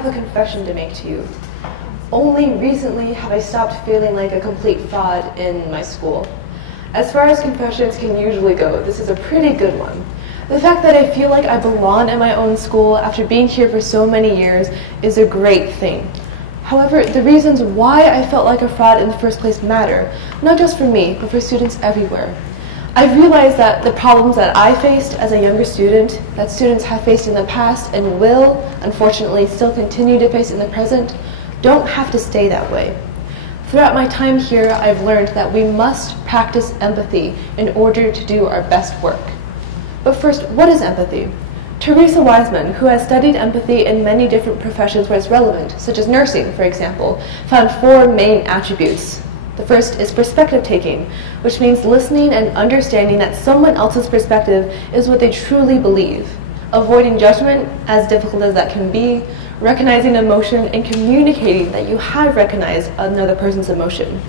have a confession to make to you. Only recently have I stopped feeling like a complete fraud in my school. As far as confessions can usually go, this is a pretty good one. The fact that I feel like I belong in my own school after being here for so many years is a great thing. However, the reasons why I felt like a fraud in the first place matter, not just for me, but for students everywhere. I've realized that the problems that I faced as a younger student, that students have faced in the past and will, unfortunately, still continue to face in the present, don't have to stay that way. Throughout my time here, I've learned that we must practice empathy in order to do our best work. But first, what is empathy? Teresa Wiseman, who has studied empathy in many different professions where it's relevant, such as nursing, for example, found 4 main attributes. The first is perspective taking, which means listening and understanding that someone else's perspective is what they truly believe. Avoiding judgment, as difficult as that can be, recognizing emotion, and communicating that you have recognized another person's emotion.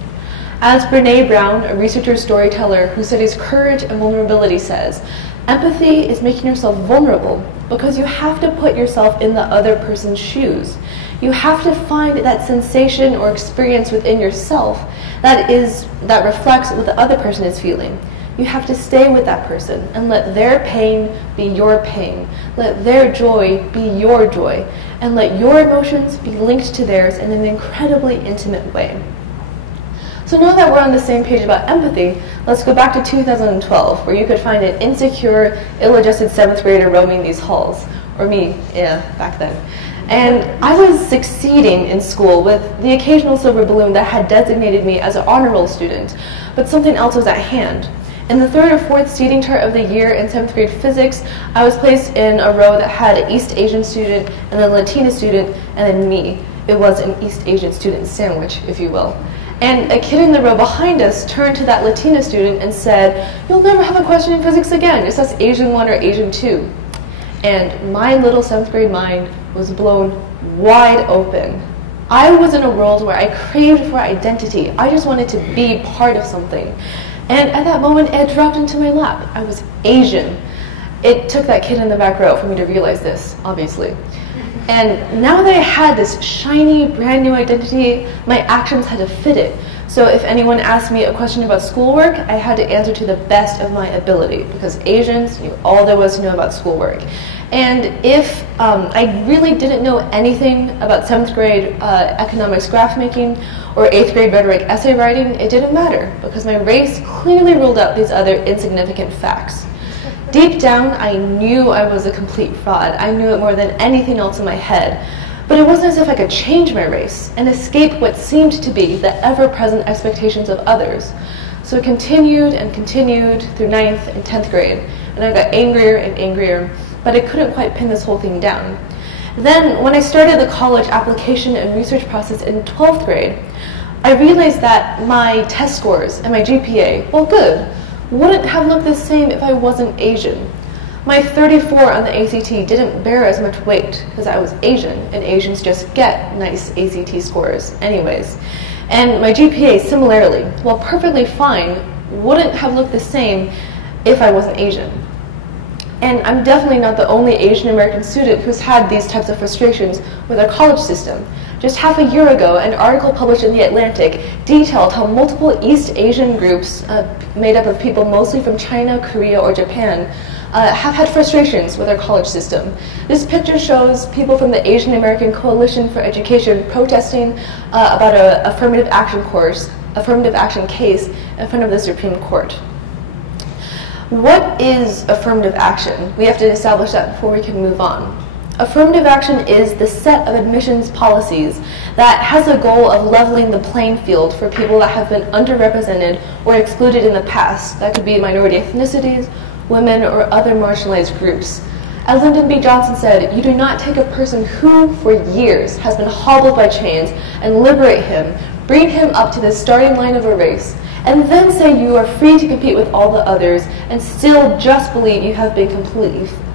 As Brené Brown, a researcher storyteller who studies courage and vulnerability, says, empathy is making yourself vulnerable because you have to put yourself in the other person's shoes. You have to find that sensation or experience within yourself that reflects what the other person is feeling. You have to stay with that person and let their pain be your pain. Let their joy be your joy. And let your emotions be linked to theirs in an incredibly intimate way. So now that we're on the same page about empathy, let's go back to 2012, where you could find an insecure, ill-adjusted 7th grader roaming these halls. Or me, yeah, back then. And I was succeeding in school with the occasional silver balloon that had designated me as an honor roll student, but something else was at hand. In the 3rd or 4th seating chart of the year in 7th grade physics, I was placed in a row that had an East Asian student, and then a Latina student, and then me. It was an East Asian student sandwich, if you will. And a kid in the row behind us turned to that Latina student and said, "You'll never have a question in physics again. It says Asian 1 or Asian 2. And my little 7th grade mind was blown wide open. I was in a world where I craved for identity. I just wanted to be part of something. And at that moment, it dropped into my lap. I was Asian. It took that kid in the back row for me to realize this, obviously. And now that I had this shiny, brand new identity, my actions had to fit it. So if anyone asked me a question about schoolwork, I had to answer to the best of my ability, because Asians knew all there was to know about schoolwork. And if I really didn't know anything about 7th grade economics graph making or 8th grade rhetoric essay writing, it didn't matter, because my race clearly ruled out these other insignificant facts. Deep down, I knew I was a complete fraud. I knew it more than anything else in my head. But it wasn't as if I could change my race and escape what seemed to be the ever-present expectations of others. So it continued and continued through 9th and 10th grade, and I got angrier and angrier, but I couldn't quite pin this whole thing down. Then, when I started the college application and research process in 12th grade, I realized that my test scores and my GPA, well, good, wouldn't have looked the same if I wasn't Asian. My 34 on the ACT didn't bear as much weight because I was Asian, and Asians just get nice ACT scores anyways. And my GPA, similarly, while perfectly fine, wouldn't have looked the same if I wasn't Asian. And I'm definitely not the only Asian American student who's had these types of frustrations with our college system. Just half a year ago, an article published in The Atlantic detailed how multiple East Asian groups, made up of people mostly from China, Korea, or Japan, have had frustrations with our college system. This picture shows people from the Asian American Coalition for Education protesting about an affirmative action case in front of the Supreme Court. What is affirmative action? We have to establish that before we can move on. Affirmative action is the set of admissions policies that has a goal of leveling the playing field for people that have been underrepresented or excluded in the past. That could be minority ethnicities, women, or other marginalized groups. As Lyndon B. Johnson said, you do not take a person who, for years, has been hobbled by chains and liberate him, bring him up to the starting line of a race, and then say you are free to compete with all the others and still just believe you have been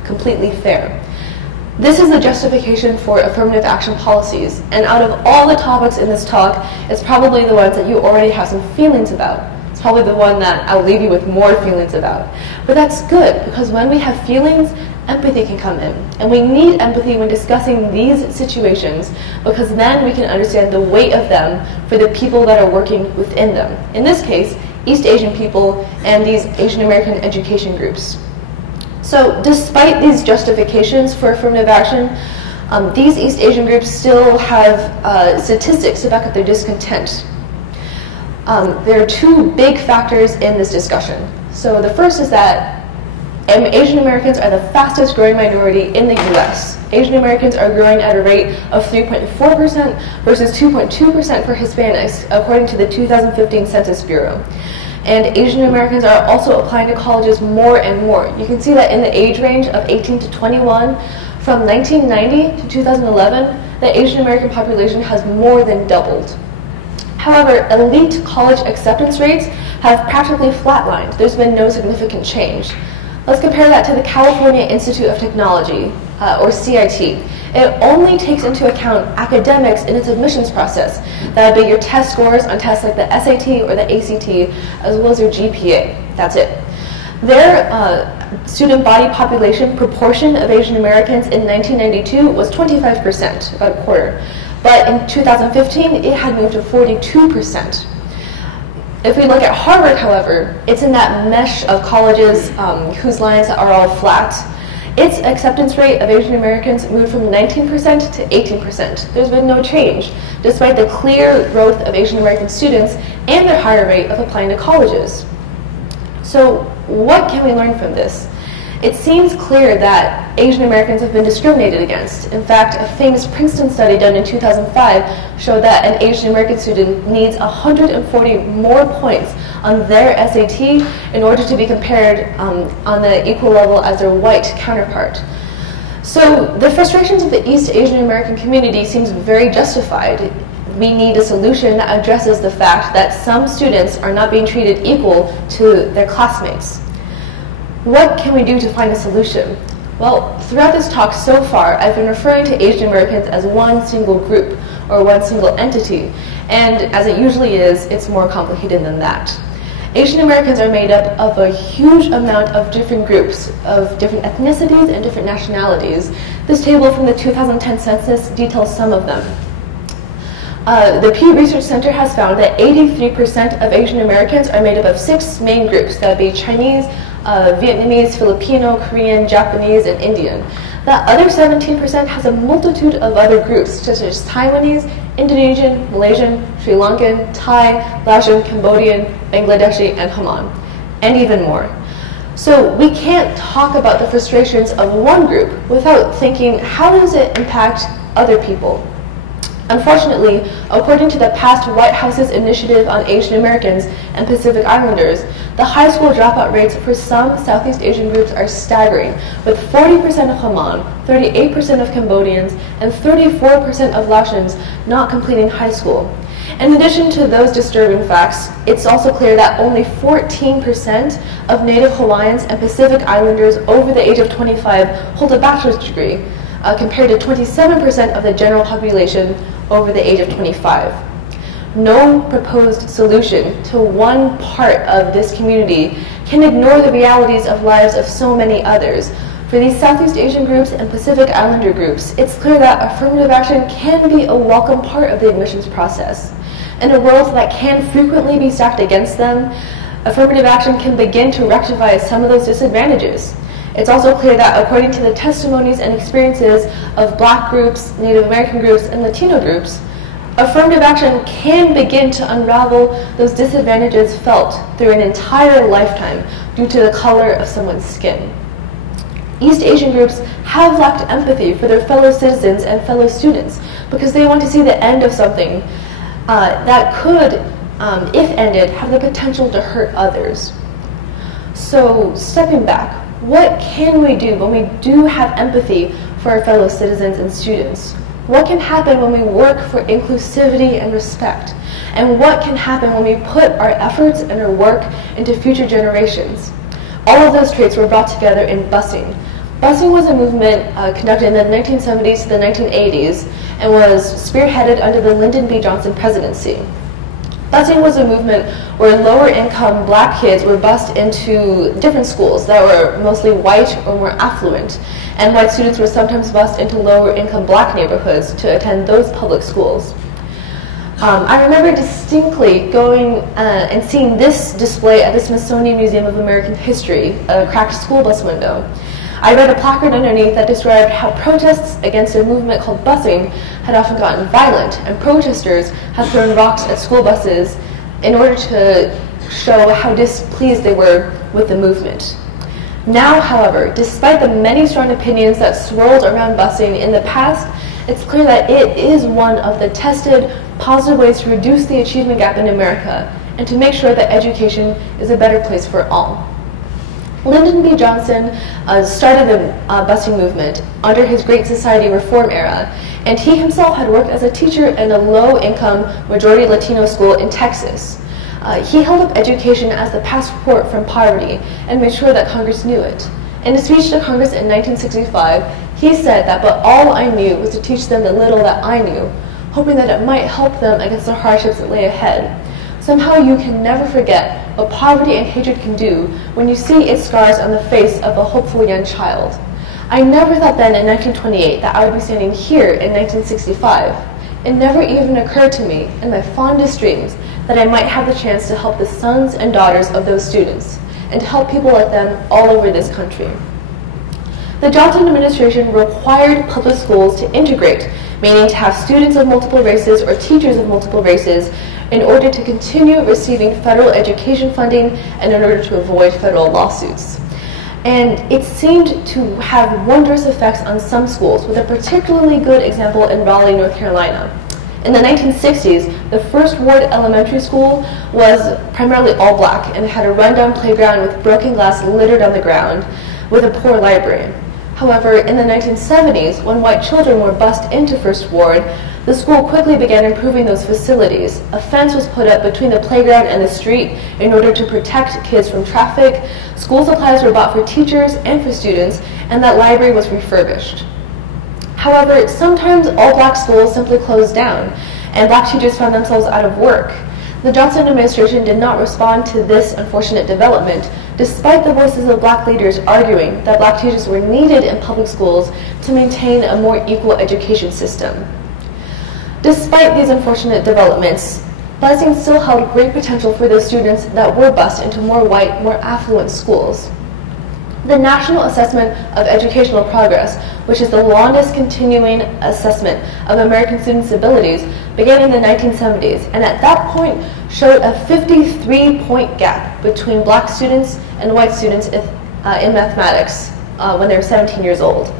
completely fair. This is the justification for affirmative action policies, and out of all the topics in this talk, it's probably the ones that you already have some feelings about. It's probably the one that I'll leave you with more feelings about. But that's good, because when we have feelings, empathy can come in. And we need empathy when discussing these situations, because then we can understand the weight of them for the people that are working within them. In this case, East Asian people and these Asian American education groups. So despite these justifications for affirmative action, these East Asian groups still have statistics to back up their discontent. There are two big factors in this discussion. So the first is that Asian Americans are the fastest growing minority in the US. Asian Americans are growing at a rate of 3.4% versus 2.2% for Hispanics, according to the 2015 Census Bureau. And Asian Americans are also applying to colleges more and more. You can see that in the age range of 18 to 21, from 1990 to 2011, the Asian American population has more than doubled. However, elite college acceptance rates have practically flatlined. There's been no significant change. Let's compare that to the California Institute of Technology, or CIT. It only takes into account academics in its admissions process. That would be your test scores on tests like the SAT or the ACT, as well as your GPA. That's it. Their student body population proportion of Asian Americans in 1992 was 25%, about a quarter. But in 2015, it had moved to 42%. If we look at Harvard, however, it's in that mesh of colleges whose lines are all flat. Its acceptance rate of Asian Americans moved from 19% to 18%. There's been no change, despite the clear growth of Asian American students and their higher rate of applying to colleges. So what can we learn from this? It seems clear that Asian Americans have been discriminated against. In fact, a famous Princeton study done in 2005 showed that an Asian American student needs 140 more points on their SAT in order to be compared on the equal level as their white counterpart. So the frustrations of the East Asian American community seems very justified. We need a solution that addresses the fact that some students are not being treated equal to their classmates. What can we do to find a solution? Well, throughout this talk so far, I've been referring to Asian Americans as one single group or one single entity, and as it usually is, it's more complicated than that. Asian Americans are made up of a huge amount of different groups, of different ethnicities and different nationalities. This table from the 2010 census details some of them. The Pew Research Center has found that 83% of Asian Americans are made up of 6 main groups. That would be Chinese, Vietnamese, Filipino, Korean, Japanese, and Indian. That other 17% has a multitude of other groups, such as Taiwanese, Indonesian, Malaysian, Sri Lankan, Thai, Laotian, Cambodian, Bangladeshi, and Hmong, and even more. So we can't talk about the frustrations of one group without thinking, how does it impact other people? Unfortunately, according to the past White House's initiative on Asian Americans and Pacific Islanders, the high school dropout rates for some Southeast Asian groups are staggering, with 40% of Hmong, 38% of Cambodians, and 34% of Laotians not completing high school. In addition to those disturbing facts, it's also clear that only 14% of Native Hawaiians and Pacific Islanders over the age of 25 hold a bachelor's degree, compared to 27% of the general population over the age of 25. No proposed solution to one part of this community can ignore the realities of lives of so many others. For these Southeast Asian groups and Pacific Islander groups, it's clear that affirmative action can be a welcome part of the admissions process. In a world that can frequently be stacked against them, affirmative action can begin to rectify some of those disadvantages. It's also clear that according to the testimonies and experiences of Black groups, Native American groups, and Latino groups, affirmative action can begin to unravel those disadvantages felt through an entire lifetime due to the color of someone's skin. East Asian groups have lacked empathy for their fellow citizens and fellow students because they want to see the end of something that could, if ended, have the potential to hurt others. So, stepping back, what can we do when we do have empathy for our fellow citizens and students? What can happen when we work for inclusivity and respect? And what can happen when we put our efforts and our work into future generations? All of those traits were brought together in busing. Busing was a movement conducted in the 1970s to the 1980s and was spearheaded under the Lyndon B. Johnson presidency. Busing was a movement where lower-income black kids were bused into different schools that were mostly white or more affluent, and white students were sometimes bused into lower-income black neighborhoods to attend those public schools. I remember distinctly going and seeing this display at the Smithsonian Museum of American History, a cracked school bus window. I read a placard underneath that described how protests against a movement called busing had often gotten violent, and protesters had thrown rocks at school buses in order to show how displeased they were with the movement. Now, however, despite the many strong opinions that swirled around busing in the past, it's clear that it is one of the tested, positive ways to reduce the achievement gap in America and to make sure that education is a better place for all. Lyndon B. Johnson started the busing movement under his Great Society reform era, and he himself had worked as a teacher in a low-income, majority Latino school in Texas. He held up education as the passport from poverty and made sure that Congress knew it. In a speech to Congress in 1965, he said that, "But all I knew was to teach them the little that I knew, hoping that it might help them against the hardships that lay ahead." Somehow you can never forget what poverty and hatred can do when you see its scars on the face of a hopeful young child. I never thought then in 1928 that I would be standing here in 1965. It never even occurred to me in my fondest dreams that I might have the chance to help the sons and daughters of those students and to help people like them all over this country. The Johnson administration required public schools to integrate, meaning to have students of multiple races or teachers of multiple races in order to continue receiving federal education funding and in order to avoid federal lawsuits. And it seemed to have wondrous effects on some schools, with a particularly good example in Raleigh, North Carolina. In the 1960s, the First Ward Elementary School was primarily all black and had a rundown playground with broken glass littered on the ground with a poor library. However, in the 1970s, when white children were bused into First Ward, the school quickly began improving those facilities. A fence was put up between the playground and the street in order to protect kids from traffic. School supplies were bought for teachers and for students, and that library was refurbished. However, sometimes all black schools simply closed down, and black teachers found themselves out of work. The Johnson administration did not respond to this unfortunate development, despite the voices of black leaders arguing that black teachers were needed in public schools to maintain a more equal education system. Despite these unfortunate developments, busing still held great potential for those students that were bused into more white, more affluent schools. The National Assessment of Educational Progress, which is the longest continuing assessment of American students' abilities, began in the 1970s, and at that point showed a 53-point gap between black students and white students in mathematics when they were 17 years old.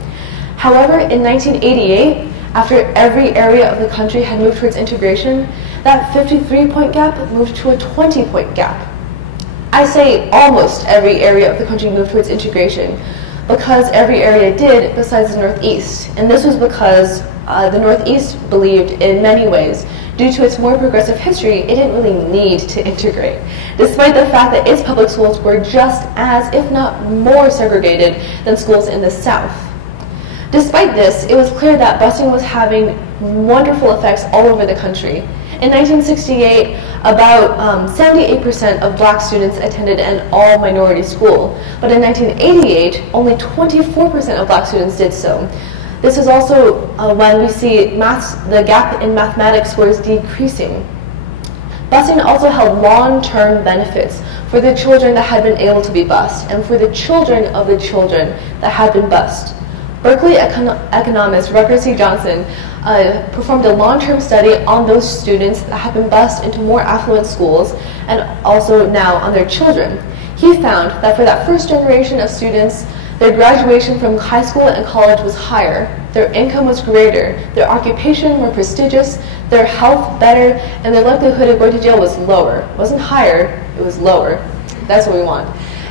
However, in 1988, after every area of the country had moved towards integration, that 53-point gap moved to a 20-point gap. I say almost every area of the country moved towards integration because every area did besides the Northeast. And this was because the Northeast believed in many ways, due to its more progressive history, it didn't really need to integrate, despite the fact that its public schools were just as, if not more, segregated than schools in the South. Despite this, it was clear that busing was having wonderful effects all over the country. In 1968, about 78% of black students attended an all-minority school, but in 1988, only 24% of black students did so. This is also when we see the gap in mathematics scores decreasing. Busing also held long-term benefits for the children that had been able to be bused and for the children of the children that had been bused. Berkeley economist Rutger C. Johnson performed a long-term study on those students that have been bused into more affluent schools and also now on their children. He found that for that first generation of students, their graduation from high school and college was higher, their income was greater, their occupation more prestigious, their health better, and their likelihood of going to jail was lower. It wasn't higher, it was lower. That's what we want.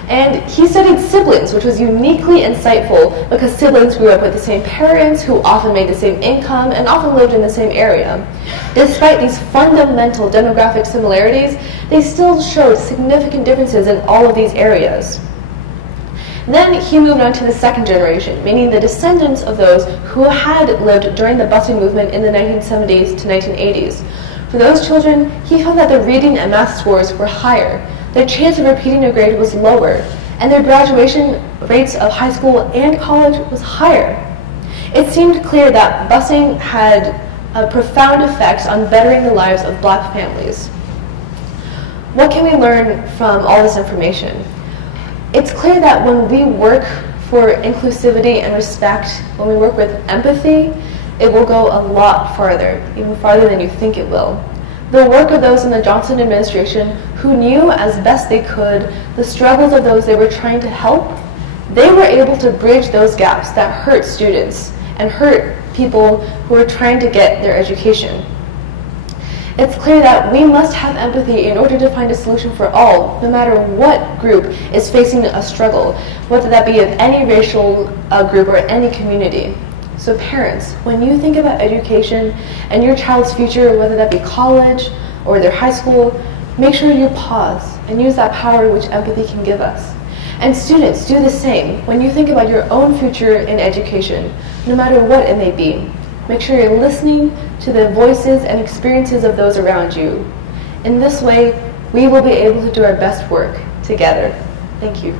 And he studied siblings, which was uniquely insightful because siblings grew up with the same parents who often made the same income and often lived in the same area. Despite these fundamental demographic similarities, they still showed significant differences in all of these areas. Then he moved on to the second generation, meaning the descendants of those who had lived during the busing movement in the 1970s to 1980s. For For those children, he found that their reading and math scores were higher, their chance of repeating a grade was lower, and their graduation rates of high school and college was higher. It seemed clear that busing had a profound effect on bettering the lives of Black families. What can we learn from all this information? It's clear that when we work for inclusivity and respect, when we work with empathy, it will go a lot farther, even farther than you think it will. The work of those in the Johnson administration who knew as best they could the struggles of those they were trying to help, they were able to bridge those gaps that hurt students and hurt people who are trying to get their education. It's clear that we must have empathy in order to find a solution for all, no matter what group is facing a struggle, whether that be of any racial group or any community. So parents, when you think about education and your child's future, whether that be college or their high school, make sure you pause and use that power which empathy can give us. And students, do the same. When you think about your own future in education, no matter what it may be, make sure you're listening to the voices and experiences of those around you. In this way, we will be able to do our best work together. Thank you.